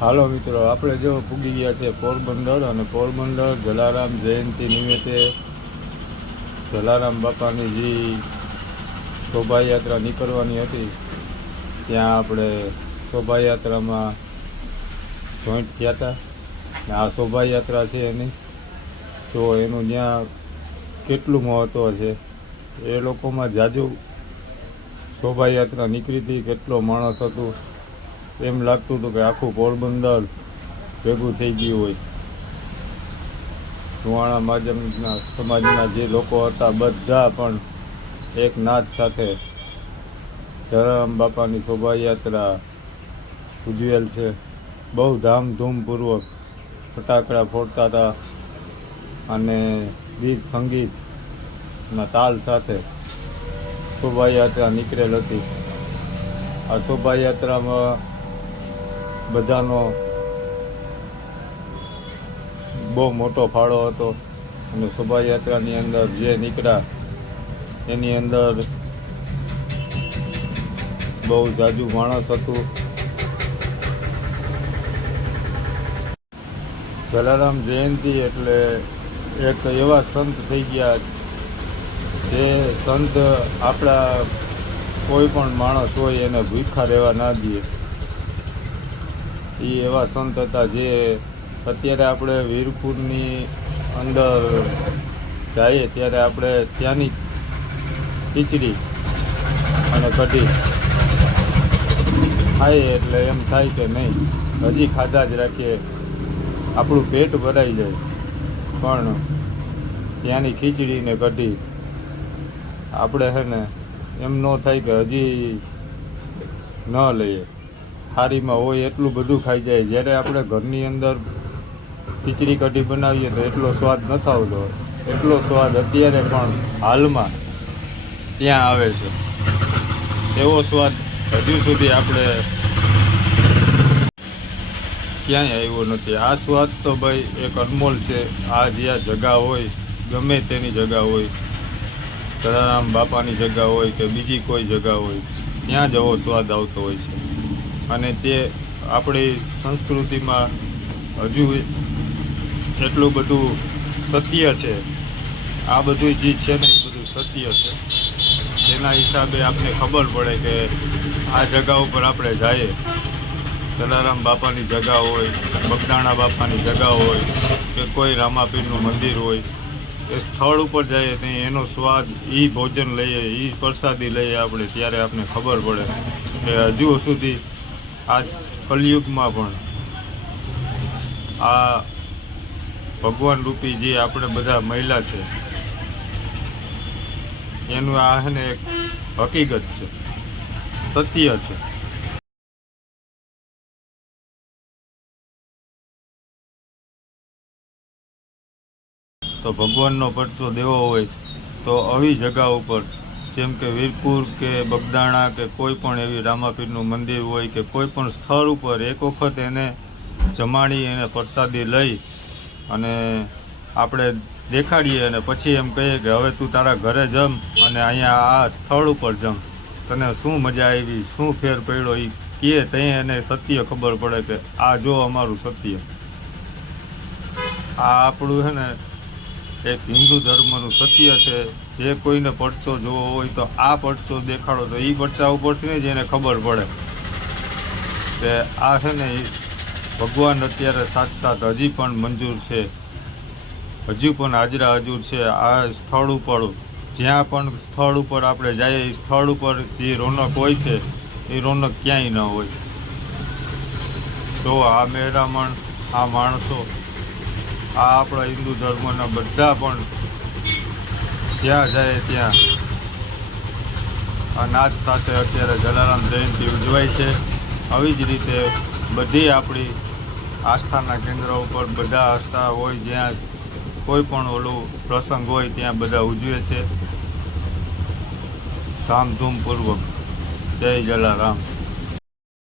હાલો મિત્રો, આપણે જો પૂગી ગયા છે પોરબંદર, અને પોરબંદર જલારામ જયંતિ નિમિત્તે જલારામ બાપાની જે શોભાયાત્રા નીકળવાની હતી ત્યાં આપણે શોભાયાત્રામાં જોઈન્ટ થયા હતા. આ શોભાયાત્રા છે એની તો એનું ત્યાં કેટલું મહત્ત્વ છે, એ લોકોમાં જાજુ શોભાયાત્રા નીકળી હતી, કેટલો માણસ હતું, એમ લાગતું હતું કે આખું પોરબંદર ભેગું થઈ ગયું હોય. સુવાણા મહાજનના સમાજના જે લોકો હતા બધા પણ એક નાદ સાથે જલારામ બાપાની શોભાયાત્રા ઉજવેલ છે. બહુ ધામધૂમપૂર્વક ફટાકડા ફોડતા હતા અને ગીત સંગીતના તાલ સાથે શોભાયાત્રા નીકળેલ હતી. આ શોભાયાત્રામાં બધાનો બહુ મોટો ફાળો હતો, અને શોભાયાત્રાની અંદર જે નીકળ્યા એની અંદર બહુ જાજુ માણસ હતું. જલારામ જયંતિ એટલે એક એવા સંત થઈ ગયા જે સંત આપણા કોઈ પણ માણસ હોય એને ભૂખા રહેવા ના દે. એ એવા સંત હતા જે અત્યારે આપણે વીરપુરની અંદર જઈએ ત્યારે આપણે ત્યાંની ખીચડી અને કઢી ખાઈએ એટલે એમ થાય કે નહીં, હજી ખાધા જ રાખીએ, આપણું પેટ ભરાઈ જાય. પણ ત્યાંની ખીચડી ને કઢી આપણે છે ને એમ ન થાય કે હજી ન લઈએ, થાળીમાં હોય એટલું બધું ખાઈ જાય. જ્યારે આપણે ઘરની અંદર ખીચડી કઢી બનાવીએ તો એટલો સ્વાદ નથી આવતો, એટલો સ્વાદ અત્યારે પણ હાલમાં ત્યાં આવે છે. એવો સ્વાદ હજુ સુધી આપણે ક્યાંય આવ્યો નથી. આ સ્વાદ તો ભાઈ એક અનમોલ છે. આ જ્યાં જગા હોય, ગમે તેની જગા હોય, જલારામ બાપાની જગા હોય કે બીજી કોઈ જગા હોય, ત્યાં જ એવો સ્વાદ આવતો હોય છે. અને તે આપણી સંસ્કૃતિમાં હજુ એટલું બધું સત્ય છે. આ બધું જે છે ને એ બધું સત્ય છે. તેના હિસાબે આપણે ખબર પડે કે આ જગા ઉપર આપણે જઈએ, જલારામ બાપાની જગા હોય, બગદાણા બાપાની જગા હોય કે કોઈ રામાપીરનું મંદિર હોય, એ સ્થળ ઉપર જઈએ ત્યાં એનો સ્વાદ, એ ભોજન લઈએ, એ પ્રસાદી લઈએ આપણે, ત્યારે આપણે ખબર પડે કે હજુ સુધી આ કલયુગમાં પણ આ ભગવાન રૂપી જે આપણે બધા મહિલા છે એનું આ છે ને એક હકીકત છે, સત્ય છે. તો ભગવાનનો પરચો દેવો હોય તો આવી જગા ઉપર, જેમ કે વીરપુર કે બગદાણા કે કોઈ પણ એવી રામાપીરનું મંદિર હોય કે કોઈ પણ સ્થળ ઉપર એક વખત એને જમાડી, એને પ્રસાદી લઈ અને આપણે દેખાડીએ અને પછી એમ કહીએ કે હવે તું તારા ઘરે જમ અને અહીંયા આ સ્થળ ઉપર જમ, તને શું મજા આવી, શું ફેર પડ્યો, એ કહે ત્યાં એને સત્ય ખબર પડે કે આ જો અમારું સત્ય. આ આપણું છે ને એક હિન્દુ ધર્મનું સત્ય છે. જે કોઈને પરચો જોવો હોય તો આ પરચો દેખાડો, તો એ પરચા ઉપરથી જ એને ખબર પડે કે આ છે ને ભગવાન અત્યારે સાક્ષાત હજી પણ મંજૂર છે, હજુ પણ હાજરા હજુર છે. આ સ્થળ ઉપર, જ્યાં પણ સ્થળ ઉપર આપણે જઈએ, એ સ્થળ ઉપર જે રોનક હોય છે એ રોનક ક્યાંય ન હોય. જો આ મહેરામણ, આ માણસો, આ આપણા હિન્દુ ધર્મના બધા પણ જ્યાં જાય ત્યાં અનાજ સાથે અત્યારે જલારામ જયંતિ ઉજવાય છે. આવી જ રીતે બધી આપણી આસ્થાના કેન્દ્ર ઉપર બધા આસ્થા હોય, જ્યાં કોઈ પણ ઓલું પ્રસંગ હોય ત્યાં બધા ઉજવે છે ધામધૂમપૂર્વક. જય જલારામ.